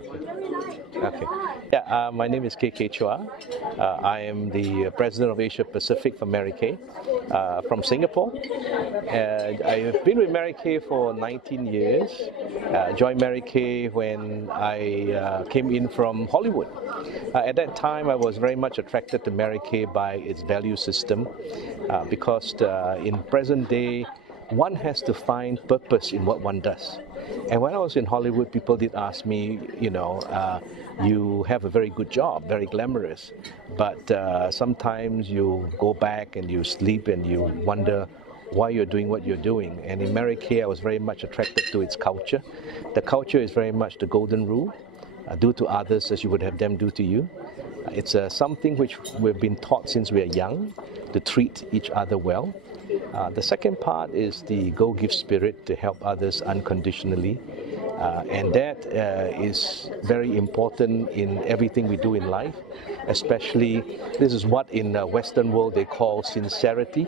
Okay. Yeah, my name is Chua. I am the president of Asia Pacific for Mary Kay from Singapore. And I've been with Mary Kay for 19 years. Joined Mary Kay when I came in from Hollywood. At that time, I was very much attracted to Mary Kay by its value system because in present day, one has to find purpose in what one does. And when I was in Hollywood, people did ask me, you have a very good job, very glamorous, but sometimes you go back and you sleep and you wonder why you're doing what you're doing. And in Mary Kay, I was very much attracted to its culture. The culture is very much the golden rule. Do to others as you would have them do to you. It's something which we've been taught since we are young, to treat each other well. The second part is the go-give spirit, to help others unconditionally. And that is very important in everything we do in life, especially this is what in the Western world they call sincerity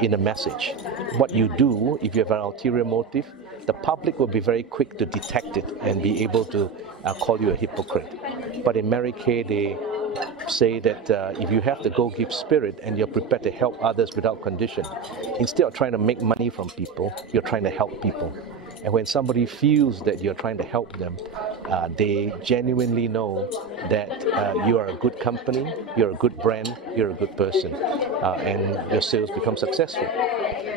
in a message. What you do, if you have an ulterior motive, the public will be very quick to detect it and be able to call you a hypocrite. But in Mary Kay, they say that if you have the go-give spirit and you're prepared to help others without condition, instead of trying to make money from people, you're trying to help people. And when somebody feels that you're trying to help them, they genuinely know that you are a good company, you're a good brand, you're a good person, and your sales become successful.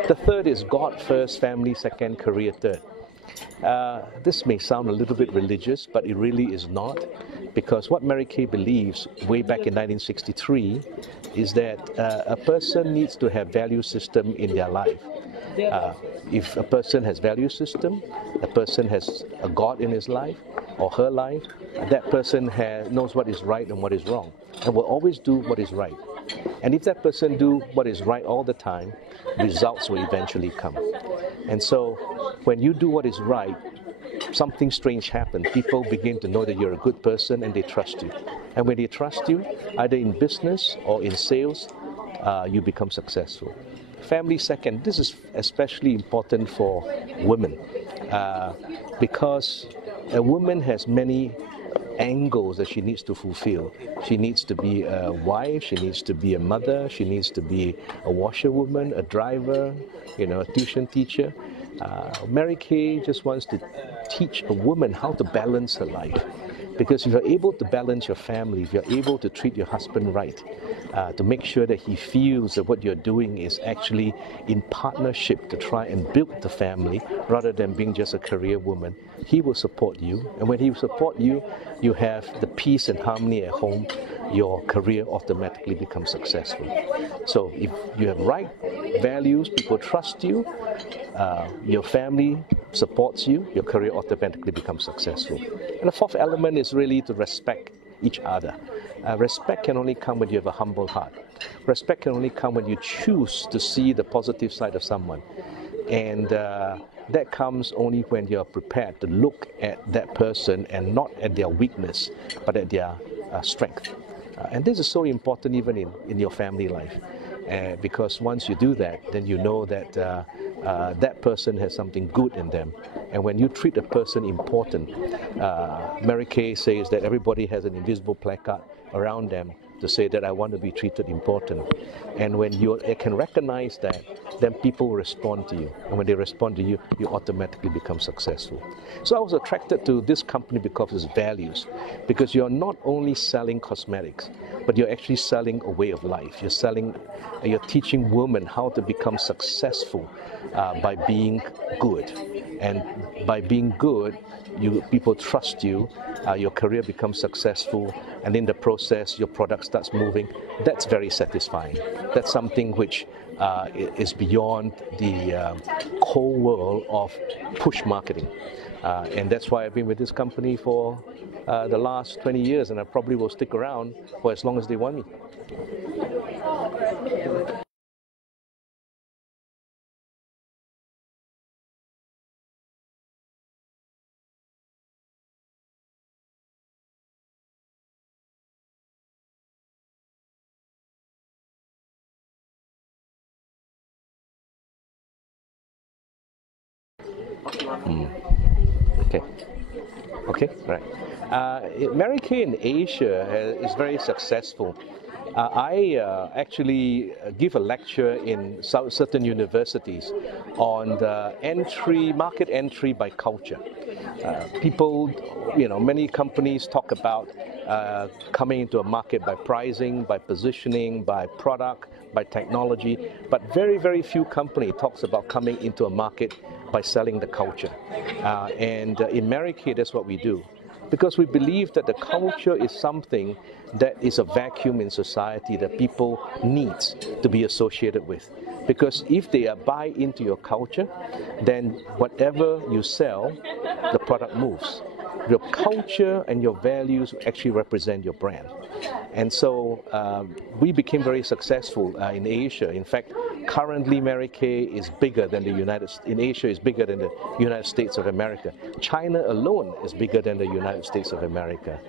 The third is God first, family second, career third. This may sound a little bit religious, but it really is not, because what Mary Kay believes way back in 1963 is that a person needs to have value system in their life. If a person has value system, a person has a God in his life or her life, that person knows what is right and what is wrong, and will always do what is right. And if that person do what is right all the time, results will eventually come. And so when you do what is right, something strange happens. People begin to know that you're a good person and they trust you. And when they trust you, either in business or in sales, you become successful. Family second, this is especially important for women because a woman has many angles that she needs to fulfill. She needs to be a wife, she needs to be a mother, she needs to be a washerwoman, a driver, a tuition teacher. Mary Kay just wants to teach a woman how to balance her life. Because if you're able to balance your family, if you're able to treat your husband right, to make sure that he feels that what you're doing is actually in partnership to try and build the family rather than being just a career woman, he will support you. And when he will support you, you have the peace and harmony at home, your career automatically becomes successful. So if you have right values, people trust you, your family supports you, your career automatically becomes successful. And the fourth element is really to respect each other. Respect can only come when you have a humble heart. Respect can only come when you choose to see the positive side of someone. And that comes only when you're prepared to look at that person and not at their weakness, but at their strength. And this is so important even in your family life. Because once you do that, then you know that that person has something good in them. And when you treat a person important, Mary Kay says that everybody has an invisible placard around them to say that I want to be treated important. And when you can recognize that, then people respond to you. And when they respond to you, you automatically become successful. So I was attracted to this company because of its values. Because you're not only selling cosmetics, but you're actually selling a way of life. You're teaching women how to become successful by being good. And by being good, people trust you, your career becomes successful, and in the process, your product starts moving. That's very satisfying. That's something which is beyond the whole world of push marketing. And that's why I've been with this company for the last 20 years, and I probably will stick around for as long as they want me. Okay. Okay, right. Mary Kay in Asia is very successful. I actually give a lecture in certain universities on the market entry by culture. People, many companies talk about coming into a market by pricing, by positioning, by product, by technology, but very, very few companies talks about coming into a market by selling the culture. And in Mary Kay, that's what we do. Because we believe that the culture is something that is a vacuum in society that people need to be associated with. Because if they buy into your culture, then whatever you sell, the product moves. Your culture and your values actually represent your brand. And so we became very successful in Asia. In fact, currently Mary Kay is bigger than in Asia is bigger than the United States of America. China alone is bigger than the United States of America.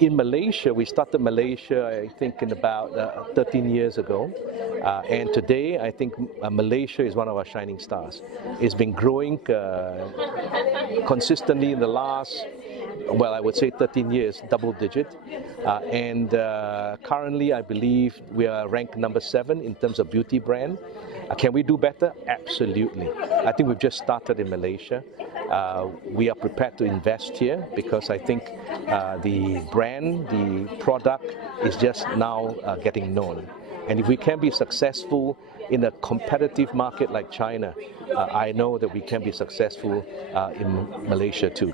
In Malaysia, we started Malaysia, I think, in about 13 years ago. And today, I think Malaysia is one of our shining stars. It's been growing consistently in the last, I would say 13 years, double digit. And currently, I believe we are ranked number 7 in terms of beauty brand. Can we do better? Absolutely. I think we've just started in Malaysia. We are prepared to invest here because I think the brand, the product is just now getting known. And if we can be successful in a competitive market like China, I know that we can be successful in Malaysia too.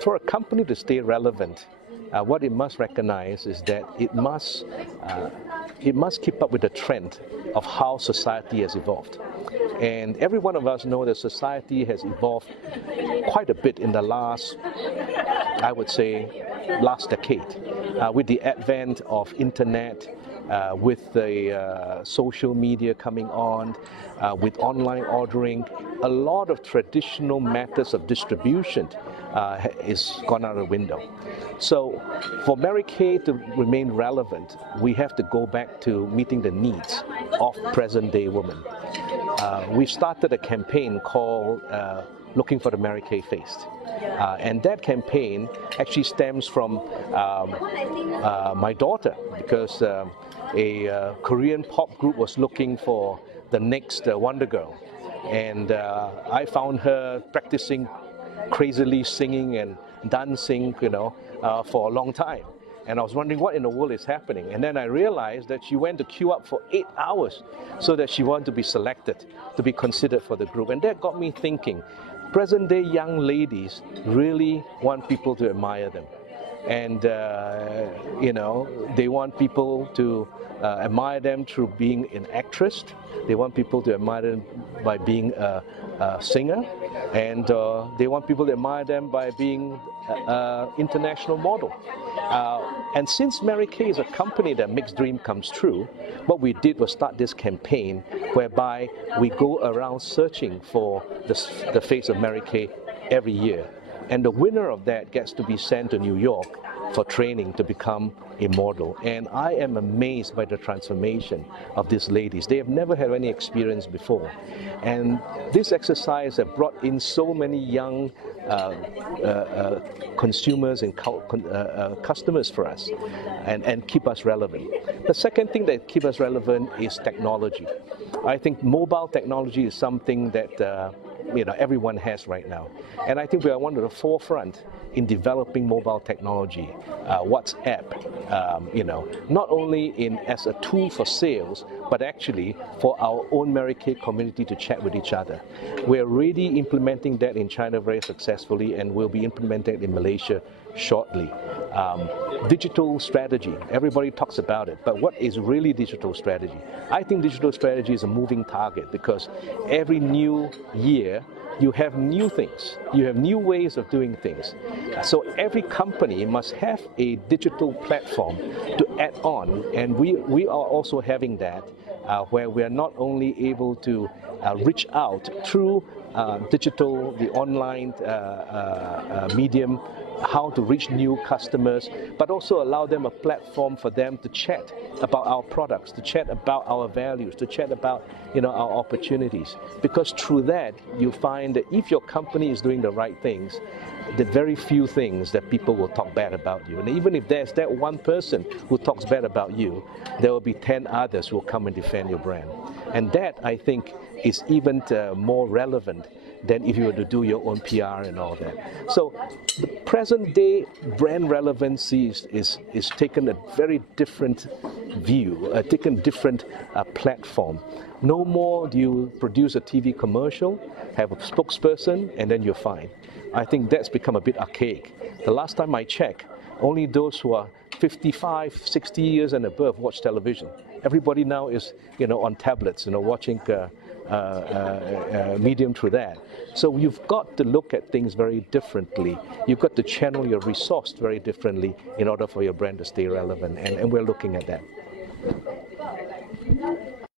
For a company to stay relevant, what it must recognize is that it must keep up with the trend of how society has evolved. And every one of us know that society has evolved quite a bit in the last, I would say, last decade. With the advent of internet, with the social media coming on, with online ordering, a lot of traditional methods of distribution is gone out of the window. So for Mary Kay to remain relevant, we have to go back to meeting the needs of present-day women. We started a campaign called Looking for the Mary Kay Face. And that campaign actually stems from my daughter, because a Korean pop group was looking for the next Wonder Girl. And I found her practicing crazily singing and dancing, for a long time. And I was wondering what in the world is happening. And then I realized that she went to queue up for 8 hours so that she wanted to be selected, to be considered for the group. And that got me thinking, present-day young ladies really want people to admire them. And, they want people to admire them through being an actress. They want people to admire them by being a singer. And they want people to admire them by being an international model. And since Mary Kay is a company that makes dream comes true, what we did was start this campaign whereby we go around searching for the face of Mary Kay every year. And the winner of that gets to be sent to New York for training to become a model. And I am amazed by the transformation of these ladies. They have never had any experience before. And this exercise has brought in so many young consumers and customers for us and keep us relevant. The second thing that keeps us relevant is technology. I think mobile technology is something that everyone has right now. And I think we are one of the forefront in developing mobile technology. WhatsApp, not only as a tool for sales, but actually for our own Mary Kay community to chat with each other. We're already implementing that in China very successfully, and we'll be implementing it in Malaysia shortly. Digital strategy, everybody talks about it, but what is really digital strategy? I think digital strategy is a moving target because every new year you have new things, you have new ways of doing things. So every company must have a digital platform to add on, and we are also having that where we are not only able to reach out through digital, the online medium, how to reach new customers, but also allow them a platform for them to chat about our products, to chat about our values, to chat about our opportunities. Because through that, you find that if your company is doing the right things, the very few things that people will talk bad about you. And even if there's that one person who talks bad about you, there will be 10 others who will come and defend your brand. And that, I think, is even more relevant than if you were to do your own PR and all that. So the present day brand relevancy is taken a very different view, taken different platform. No more do you produce a TV commercial, have a spokesperson, and then you're fine. I think that's become a bit archaic. The last time I checked, only those who are 55, 60 years and above watch television. Everybody now is, on tablets, watching medium through that. So you've got to look at things very differently. You've got to channel your resource very differently in order for your brand to stay relevant, and we're looking at that.